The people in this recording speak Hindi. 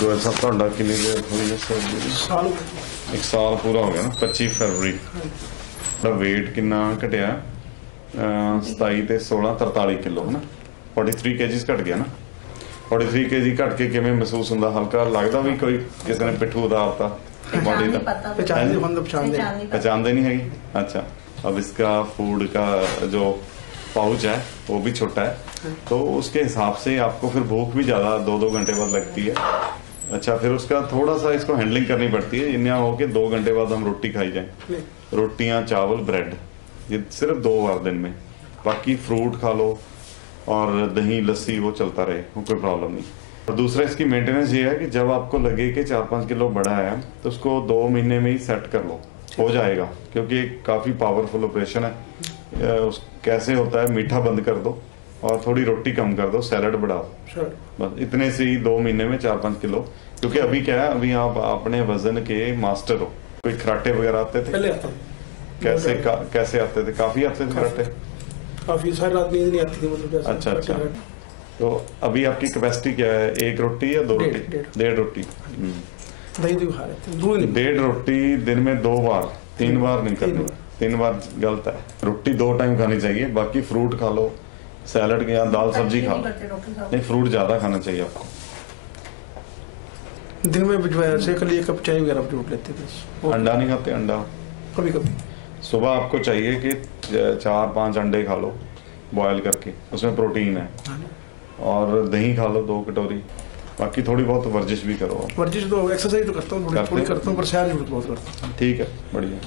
गोयल साहब ਤੁਹਾਡਾ ਕਿੰਨੀ ਦੇਰ ਹੋਈ ਹੈ ਸਰ? साल एक साल पूरा हो गया ना, 25 फरवरी। ਤੁਹਾਡਾ weight ਕਿੰਨਾ ਘਟਿਆ? 27 ਤੇ 16 43 ਕਿਲੋ ਹੈ ਨਾ, 43 kgs ਘਟ ਗਿਆ ਨਾ। 43 kg ਘਟ ਕੇ ਕਿਵੇਂ ਮਹਿਸੂਸ ਹੁੰਦਾ? ਹਲਕਾ ਲੱਗਦਾ ਵੀ ਕੋਈ ਕਿਸੇ ਨੇ ਪਿੱਠੂ ਉਤਾਰਤਾ बॉडी का? पहचानते नहीं है। अच्छा, अब इसका फूड का जो पाउच है वो भी छोटा है, तो उसके हिसाब से आपको फिर भूख भी ज्यादा 2-2 घंटे बाद लगती है। अच्छा, फिर उसका थोड़ा सा इसको हैंडलिंग करनी पड़ती है। इन्हें हो के 2 घंटे बाद हम रोटी खाई जाए, रोटियां चावल ब्रेड, ये सिर्फ 2 बार दिन में। बाकी फ्रूट खा लो और दही लस्सी वो चलता रहे, वो कोई प्रॉब्लम नहीं। और दूसरा इसकी मेंटेनेंस ये है कि जब आपको लगे कि 4-5 किलो बढ़ा है तो उसको 2 महीने में ही सेट कर लो, हो जाएगा, क्योंकि काफी पावरफुल ऑपरेशन है। कैसे होता है, मीठा बंद कर दो और थोड़ी रोटी कम कर दो, सैलड बढ़ाओ, बस इतने से ही 2 महीने में 4-5 किलो। क्योंकि अभी क्या है, अभी आप अपने वजन के मास्टर हो। कोई खराटे वगैरह आते थे पहले? आता कैसे आते थे? काफी आते थे खराटे, काफी सारी रात नींद नहीं आती थी, मतलब अच्छा। तो अभी आपकी कैपेसिटी क्या है? 1 रोटी या 2 रोटी? 1.5 रोटी। दही तो खा रहे थे। 1.5 रोटी दिन में 2 बार, 3 बार नहीं करनी। 3 बार गलत है। रोटी 2 टाइम खानी चाहिए, बाकी फ्रूट खा लो, सैलड या दाल सब्जी खा लो, नहीं फ्रूट ज्यादा खाना चाहिए आपको। दिन में से कल 1 कप चाय वगैरह जरूर लेते थे। अंडा नहीं खाते? अंडा कभी कभी। सुबह आपको चाहिए कि 4-5 अंडे खा लो बॉयल करके, उसमें प्रोटीन है। और दही खा लो 2 कटोरी। बाकी थोड़ी बहुत वर्जिश भी करो। वर्जिश तो एक्सरसाइज तो करता हूँ, थोड़ी करता हूँ, पर सैर बहुत करता हूँ। ठीक है, बढ़िया।